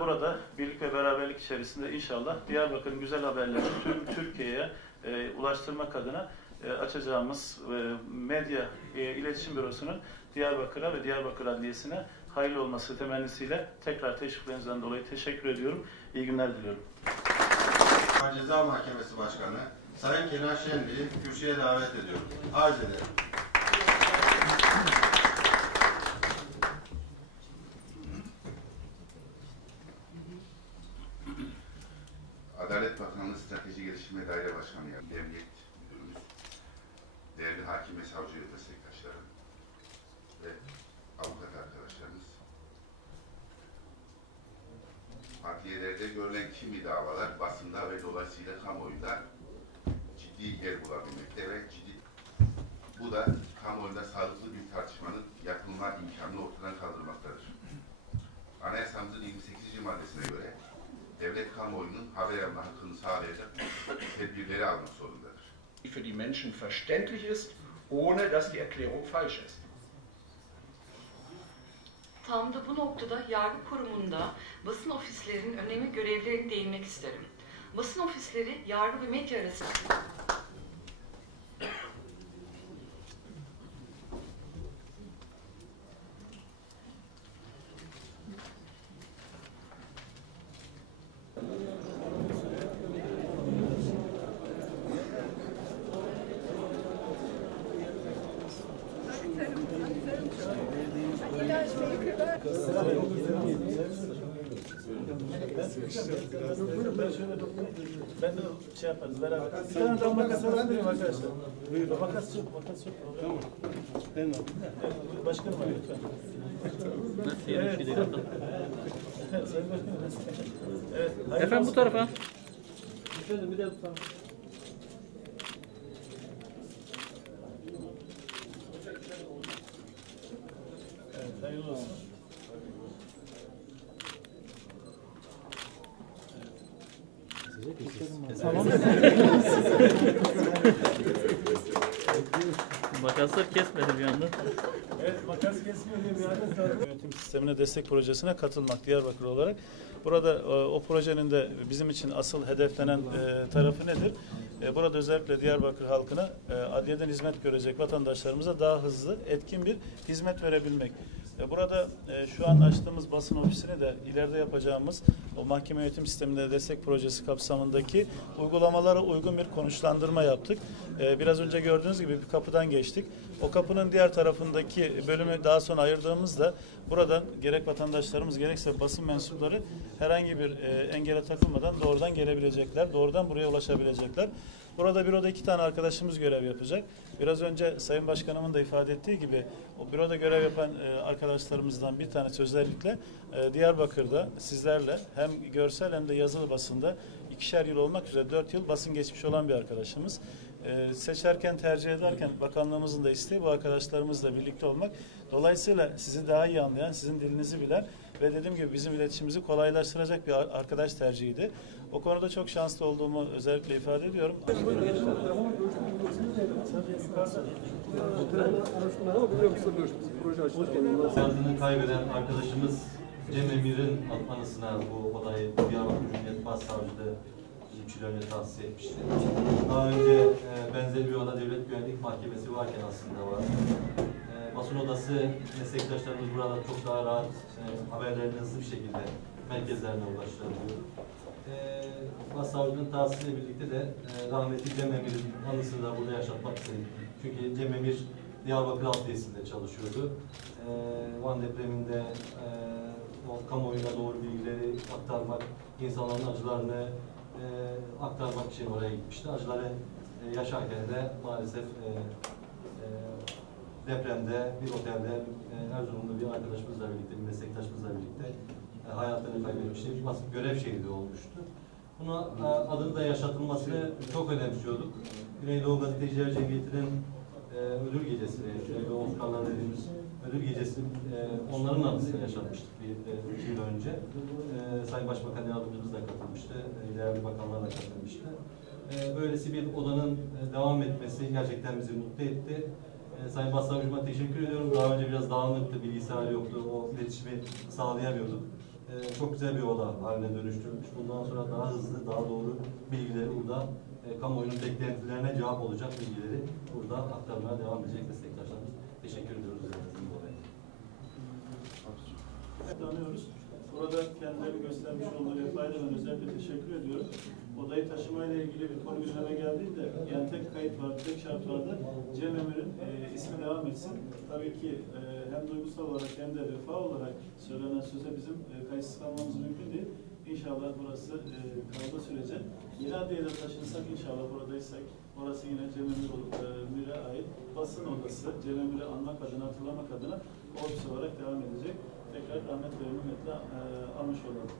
Burada birlik ve beraberlik içerisinde inşallah Diyarbakır'ın güzel haberlerini tüm Türkiye'ye ulaştırmak adına açacağımız medya iletişim bürosunun Diyarbakır'a ve Diyarbakır Adliyesi'ne hayırlı olması temennisiyle tekrar teşviklerinizden dolayı teşekkür ediyorum. İyi günler diliyorum. Ceza Mahkemesi Başkanı Sayın Kenan Şenli'yi kürsüye davet ediyorum. Arz ederim. Adalet Bakanlığı Strateji Geliştirme Daire Başkanı Emniyet Müdürümüz, değerli hakim ve savcı meslektaşlarım ve avukat arkadaşlarımız, adliyelerde görülen kimi davalar basında ve dolayısıyla kamuoyunda ciddi yer bulabilmekte ve bu da kamuoyunda sağlıklı bir tartışmanın yapılma imkanını ortadan kaldırmaktadır. Anayasamızın 28. maddesine göre devlet kamuoyunun haber alma hakkını sağlayacak tedbirleri almak zorundadır. Für die Menschen verständlich ist, ohne dass die Erklärung falsch ist. Tam da bu noktada yargı kurumunda basın ofislerinin önemli görevlerine değinmek isterim. Basın ofisleri yargı ve medya arasında ben de şey yaparız beraber. Bir tane daha makas alabilirim arkadaşlar. Buyurun. Makas yok, makas yok. Tamam. Ben başkanım var lütfen. Nasıl yani? Evet. Sayın Başkanım. Evet. Efendim bu tarafa. Efendim bir de bu tarafa. Evet, hayırlı olsun. Makaslar kesmedi bir anda. Evet, makas kesmiyor diye bir anda yönetim sistemine destek projesine katılmak Diyarbakır olarak. Burada o projenin de bizim için asıl hedeflenen tarafı nedir? Burada özellikle Diyarbakır halkına adliyeden hizmet görecek vatandaşlarımıza daha hızlı, etkin bir hizmet verebilmek. Burada şu an açtığımız basın ofisini de ileride yapacağımız o mahkeme yönetim sisteminde destek projesi kapsamındaki uygulamalara uygun bir konuşlandırma yaptık. Biraz önce gördüğünüz gibi bir kapıdan geçtik. O kapının diğer tarafındaki bölümü daha sonra ayırdığımızda buradan gerek vatandaşlarımız gerekse basın mensupları herhangi bir engele takılmadan doğrudan gelebilecekler. Doğrudan buraya ulaşabilecekler. Burada büroda 2 tane arkadaşımız görev yapacak. Biraz önce Sayın Başkanımın da ifade ettiği gibi o büroda görev yapan arkadaşlarımızdan bir tanesi özellikle Diyarbakır'da sizlerle hem görsel hem de yazılı basında 2'şer yıl olmak üzere 4 yıl basın geçmiş olan bir arkadaşımız. Seçerken, tercih ederken bakanlığımızın da isteği bu arkadaşlarımızla birlikte olmak. Dolayısıyla sizi daha iyi anlayan, sizin dilinizi bilen ve dediğim gibi bizim iletişimimizi kolaylaştıracak bir arkadaş tercihiydi. O konuda çok şanslı olduğumu özellikle ifade ediyorum. Hayatını kaybeden arkadaşımız Cem Emir'in anısına bu olayı Diyarbakır Cumhuriyet Başsavcılığı ilçilerine tahsis etmişti. Daha önce benzer bir olay Devlet Güvenlik Mahkemesi varken aslında var. Basın odası meslektaşlarımız burada çok daha rahat haberlerini hızlı bir şekilde merkezlerine ulaştırabiliyor. Başsavcılığın tahsisiyle birlikte de rahmetli Cem Emir'in anısını da burada yaşatmak istedik. Çünkü Cem Emir Diyarbakır Adliyesi'nde çalışıyordu. Van depreminde o kamuoyuna doğru bilgileri aktarmak, insanların acılarını aktarmak için oraya gitmişti. Acıları yaşarken de maalesef depremde bir otelde Erzurum'da bir arkadaşımızla birlikte, bir meslektaşımızla birlikte hayatını kaybetmişti. Görev şehidi olmuştu. Buna adını da yaşatılmasını çok önemsiyorduk. Güneydoğu Gazeteciler Cemiyeti'nin ödül gecesi, Güneydoğu Oscar'lar dediğimiz ödül gecesi onların adını yaşatmıştık bir 2 yıl önce. Sayın Başbakan Yardımcımız da katılmıştı, değerli bakanlar da katılmıştı. Böylesi bir odanın devam etmesi gerçekten bizi mutlu etti. Sayın Başsavcıma teşekkür ediyorum. Daha önce biraz dağınıktı, bilgisayar yoktu, o iletişimi sağlayamıyorduk. çok güzel bir oda haline dönüştürmüş. Bundan sonra daha hızlı, daha doğru bilgileri burada kamuoyunun beklentilerine cevap olacak bilgileri burada aktarmaya devam edecek meslektaşlarımız. Teşekkür ediyoruz. Tanıyoruz. Burada kendileri göstermiş olduğu vefayla ben özellikle teşekkür ediyorum. Odayı taşımayla ilgili bir konu gündeme geldiğinde yani tek kayıt var, tek şart vardı. Cem Emir'in ismi devam etsin. Tabii ki hem duygusal olarak hem de vefa olarak söylenen söze bizim kayıtsız kalmamız mümkün değil. İnşallah burası kaldığı sürece yine adliyeyle taşınsak inşallah buradaysak orası yine Cem Emir'e ait basın odası. Cem Emir'i anmak adına, hatırlamak adına ofis olarak devam edecek. Tekrar rahmet ve hürmetle almış olalım.